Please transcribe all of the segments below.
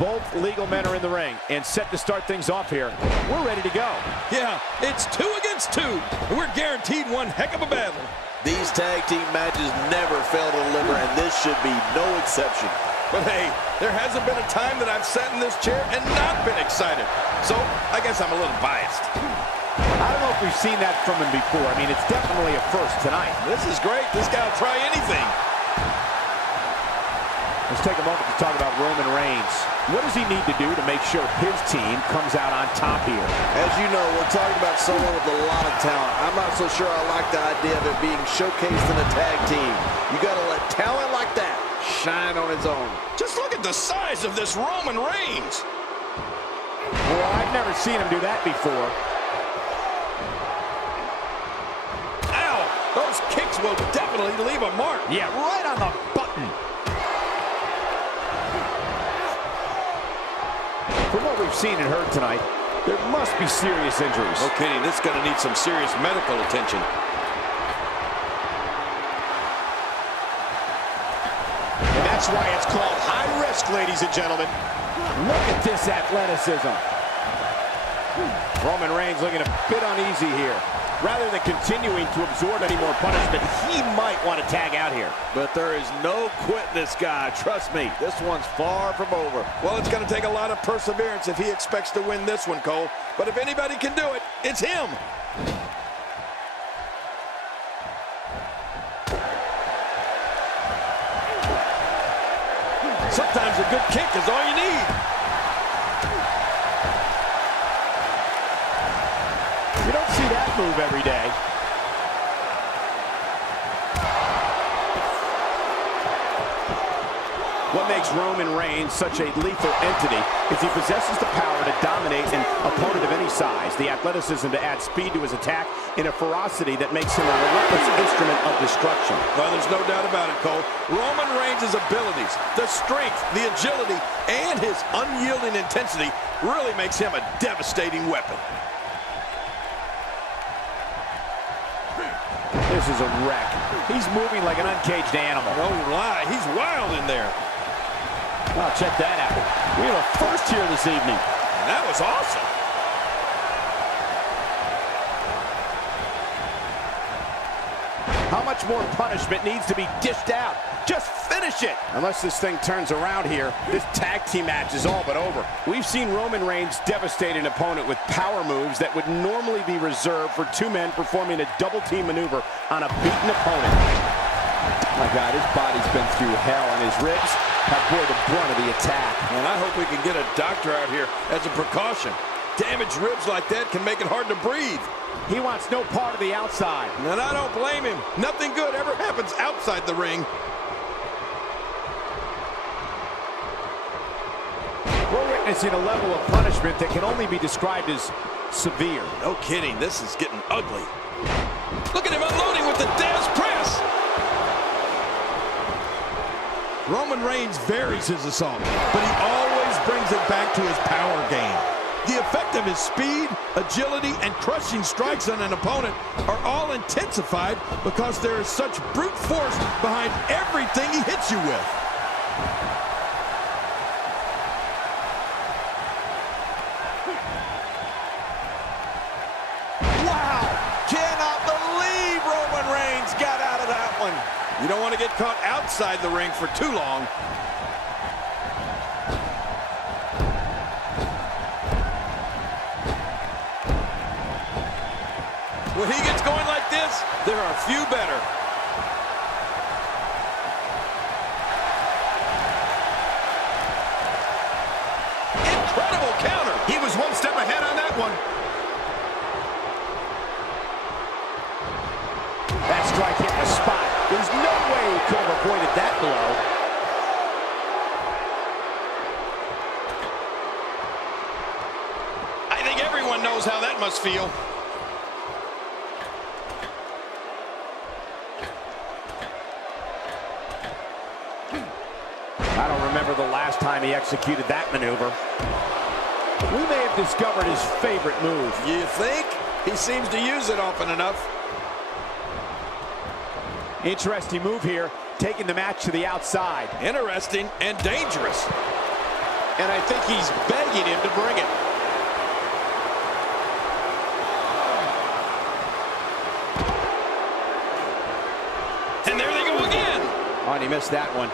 Both legal men are in the ring and set to start things off here. We're ready to go. Yeah, it's 2 against 2, and we're guaranteed one heck of a battle. These tag team matches never fail to deliver, and this should be no exception. But hey, there hasn't been a time that I've sat in this chair and not been excited. So I guess I'm a little biased. I don't know if we've seen that from him before. I mean, it's definitely a first tonight. This is great. This guy will try anything. Let's take a moment to talk about Roman Reigns. What does he need to do to make sure his team comes out on top here? As you know, we're talking about someone with a lot of talent. I'm not so sure I like the idea of it being showcased in a tag team. You got to let talent like that shine on its own. Just look at the size of this Roman Reigns. Well, I've never seen him do that before. Ow! Those kicks will definitely leave a mark. Yeah, right on the button. From what we've seen and heard tonight, there must be serious injuries. No kidding, this is going to need some serious medical attention. And that's why it's called high risk, ladies and gentlemen. Look at this athleticism. Roman Reigns looking a bit uneasy here. Rather than continuing to absorb any more punishment, he might want to tag out here. But there is no quitting this guy. Trust me, this one's far from over. Well, it's going to take a lot of perseverance if he expects to win this one, Cole. But if anybody can do it, it's him. Sometimes a good kick is all you need. You don't see that move every day. What makes Roman Reigns such a lethal entity is he possesses the power to dominate an opponent of any size, the athleticism to add speed to his attack, and a ferocity that makes him a relentless instrument of destruction. Well, there's no doubt about it, Cole. Roman Reigns' abilities, the strength, the agility, and his unyielding intensity really makes him a devastating weapon. This is a wreck. He's moving like an uncaged animal. No lie, he's wild in there. Well, check that out. We have a first here this evening. And that was awesome. How much more punishment needs to be dished out? Just finish it! Unless this thing turns around here, this tag team match is all but over. We've seen Roman Reigns devastate an opponent with power moves that would normally be reserved for two men performing a double team maneuver on a beaten opponent. My God, his body's been through hell, and his ribs have bore the brunt of the attack. And I hope we can get a doctor out here as a precaution. Damaged ribs like that can make it hard to breathe. He wants no part of the outside. And I don't blame him. Nothing good ever happens outside the ring. We're witnessing a level of punishment that can only be described as severe. No kidding, this is getting ugly. Look at him unloading with the Daz press. Roman Reigns varies his assault, but he always brings it back to his power game. The effect of his speed, agility, and crushing strikes on an opponent are all intensified because there is such brute force behind everything he hits you with. Wow! Cannot believe Roman Reigns got out of that one. You don't want to get caught outside the ring for too long. When he gets going like this, there are few better. Incredible counter. He was one step ahead on that one. That strike hit the spot. There's no way he could have avoided that blow. I think everyone knows how that must feel. I don't remember the last time he executed that maneuver. We may have discovered his favorite move. You think? He seems to use it often enough. Interesting move here, taking the match to the outside. Interesting and dangerous. and I think he's begging him to bring it. And there they go again. Oh, and he missed that one.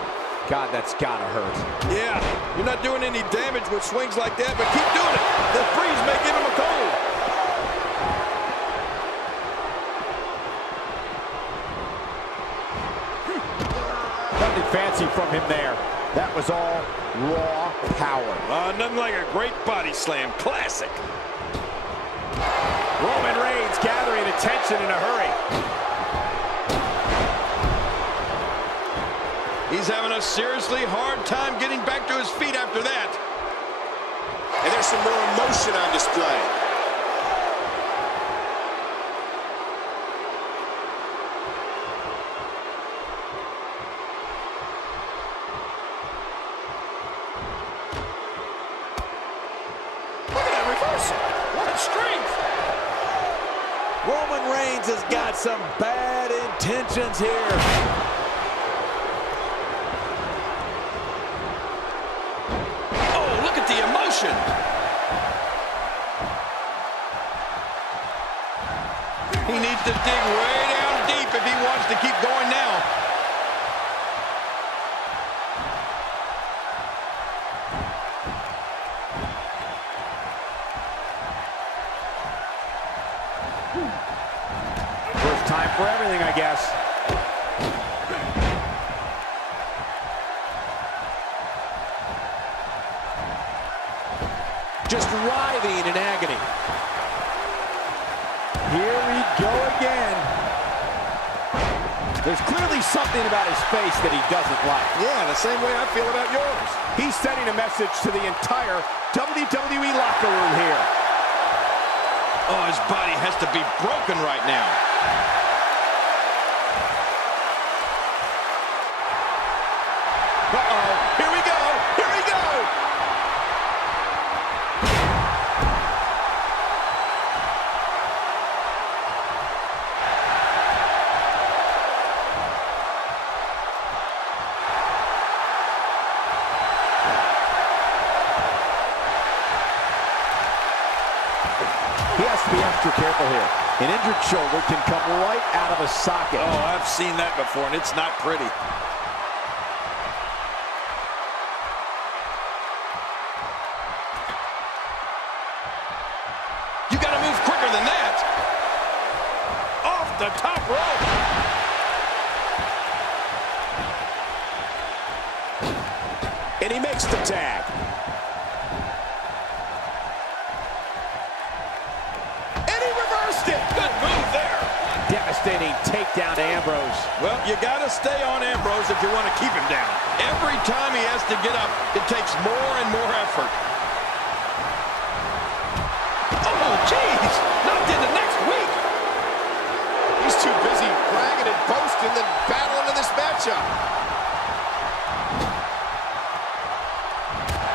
God, that's gotta hurt. Yeah, you're not doing any damage with swings like that, but keep doing it. The freeze may give him a cold. Nothing fancy from him there. That was all raw power. Nothing like a great body slam. Classic. Roman Reigns gathering attention in a hurry. He's having a seriously hard time getting back to his feet after that. And there's some more emotion on display. Look at that reversal. What strength. Roman Reigns has got some bad intentions here. He needs to dig way down deep if he wants to keep going now. First time for everything, I guess. Just writhing in agony. Here we go again. There's clearly something about his face that he doesn't like. Yeah, the same way I feel about yours. He's sending a message to the entire WWE locker room here. Oh, his body has to be broken right now. Uh-oh. Here we go. Here we go. He has to be extra careful here. An injured shoulder can come right out of a socket. Oh, I've seen that before, and it's not pretty. You got to move quicker than that. Off the top rope. And he makes the tag. Devastating takedown to Ambrose. Well, you got to stay on Ambrose if you want to keep him down. Every time he has to get up, it takes more and more effort. Oh, jeez! Knocked into next week. He's too busy bragging and boasting than battling in this matchup.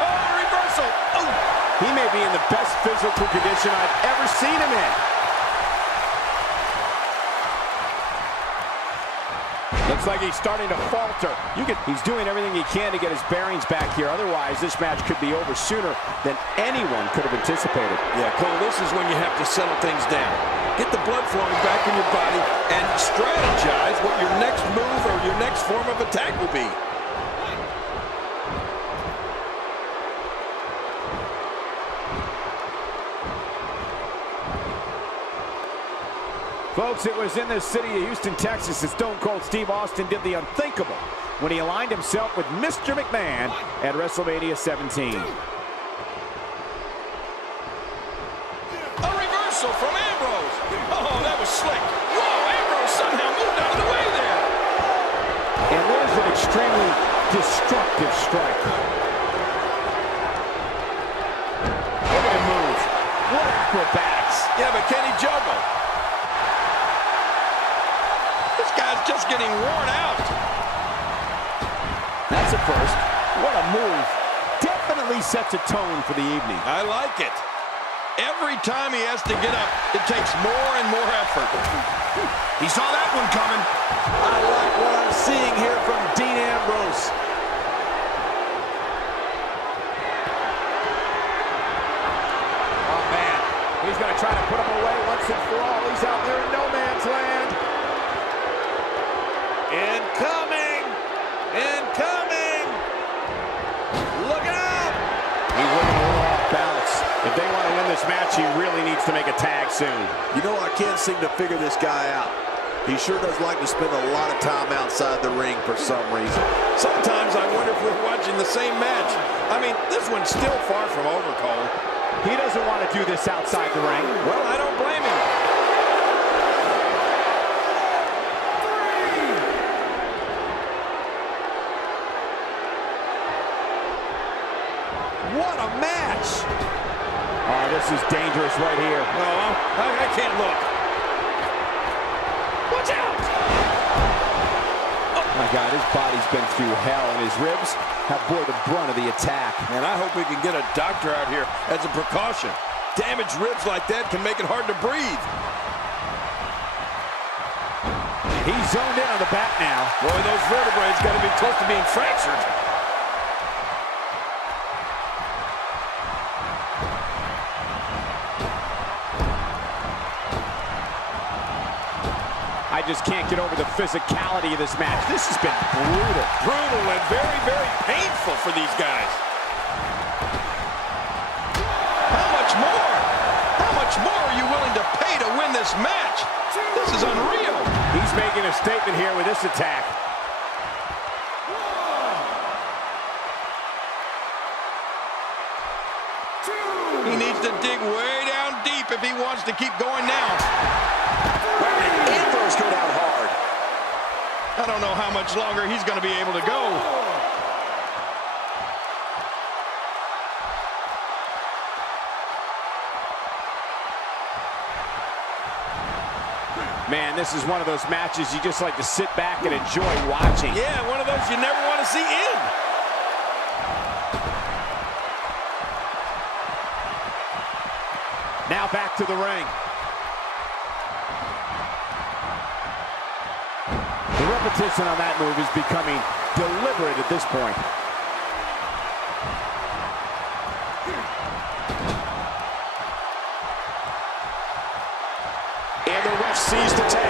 Oh, reversal. Oh. He may be in the best physical condition I've ever seen him in. Looks like he's starting to falter. He's doing everything he can to get his bearings back here. Otherwise, this match could be over sooner than anyone could have anticipated. Yeah, Cole, this is when you have to settle things down. Get the blood flowing back in your body and strategize what your next move or your next form of attack will be. Folks, it was in the city of Houston, Texas that Stone Cold Steve Austin did the unthinkable when he aligned himself with Mr. McMahon at WrestleMania 17. A reversal from Ambrose. Oh, that was slick. Whoa, Ambrose somehow moved out of the way there. And there's an extremely destructive strike. Look at him move. What acrobatics. Yeah, but can he juggle? Just getting worn out. That's a first. What a move. Definitely sets a tone for the evening. I like it. Every time he has to get up, it takes more and more effort. He saw that one coming. I like what I'm seeing here from Dean Ambrose. going to try to put him away once and for all. He's out there in no man's land. Incoming! Incoming! Look out! He's looking a little off balance. If they want to win this match, he really needs to make a tag soon. You know, I can't seem to figure this guy out. He sure does like to spend a lot of time outside the ring for some reason. Sometimes I wonder if we're watching the same match. I mean, this one's still far from over, Cole. He doesn't want to do this outside the ring. Well, I don't blame him. What a match! Oh, this is dangerous right here. No, I can't look. Watch out! Oh my God, his body's been through hell, and his ribs have bore the brunt of the attack. And I hope we can get a doctor out here as a precaution. Damaged ribs like that can make it hard to breathe. He's zoned in on the back now. Boy, those vertebrae got to be close to being fractured. I just can't get over the physicality of this match. This has been brutal. Brutal and very, very painful for these guys. How much more? How much more are you willing to pay to win this match? This is unreal. He's making a statement here with this attack. He needs to dig way down deep if he wants to keep going now. Ambrose go down hard. I don't know how much longer he's going to be able to go. Man, this is one of those matches you just like to sit back and enjoy watching. Yeah, one of those you never want to see end. Now back to the ring. The repetition on that move is becoming deliberate at this point. And the ref sees the tag.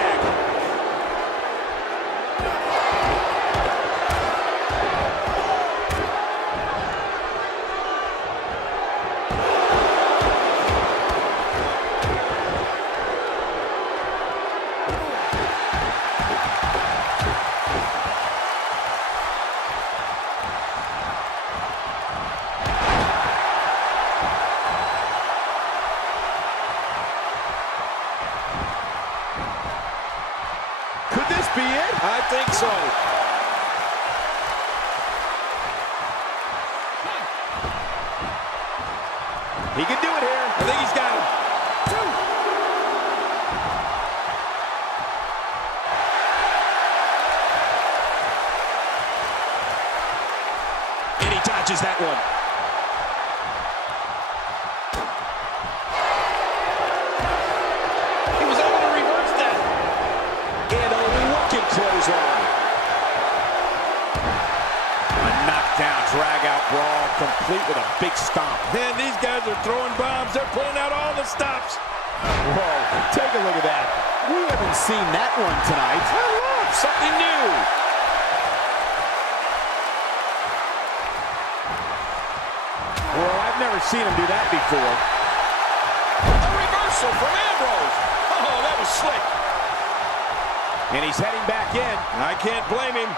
Could this be it? I think so. He can do it here. I think he's got him. And he dodges that one. He was able to reverse that. And a wicked clothesline. A knockdown, drag-out brawl, complete with a big stomp. Man, these guys are throwing bombs. They're pulling out all the stops. Whoa, take a look at that. We haven't seen that one tonight. Something new. Well, I've never seen him do that before. A reversal from Ambrose. Oh, that was slick. And he's heading back in. I can't blame him.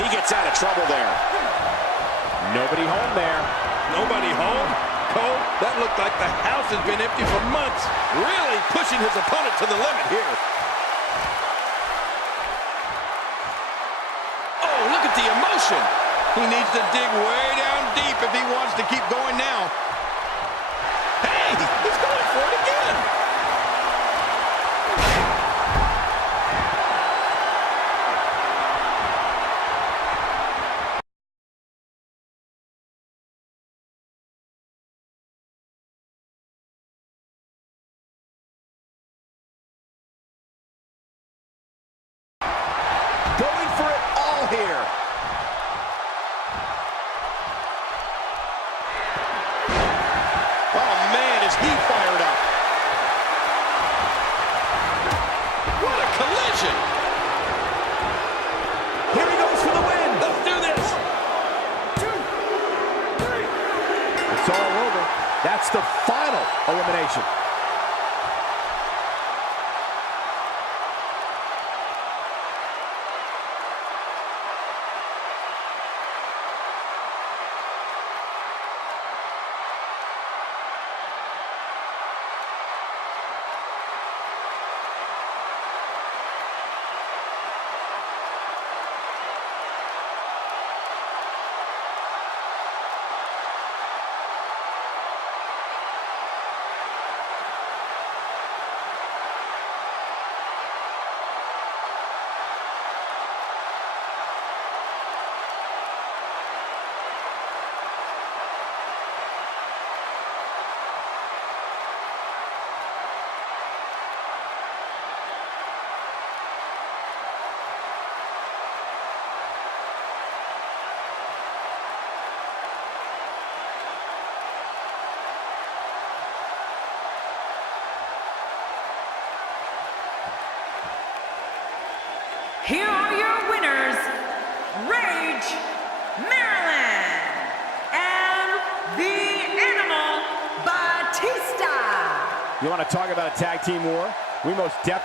He gets out of trouble there. Nobody home there. Nobody home. Cole, that looked like the house has been empty for months. Really pushing his opponent to the limit here. Oh, look at the emotion. He needs to dig way down deep if he wants to keep going now. Hey, he's going for it again. Going for it all here. the final elimination. Here are your winners, Rey Maryland and the Animal Batista. You want to talk about a tag team war? We most definitely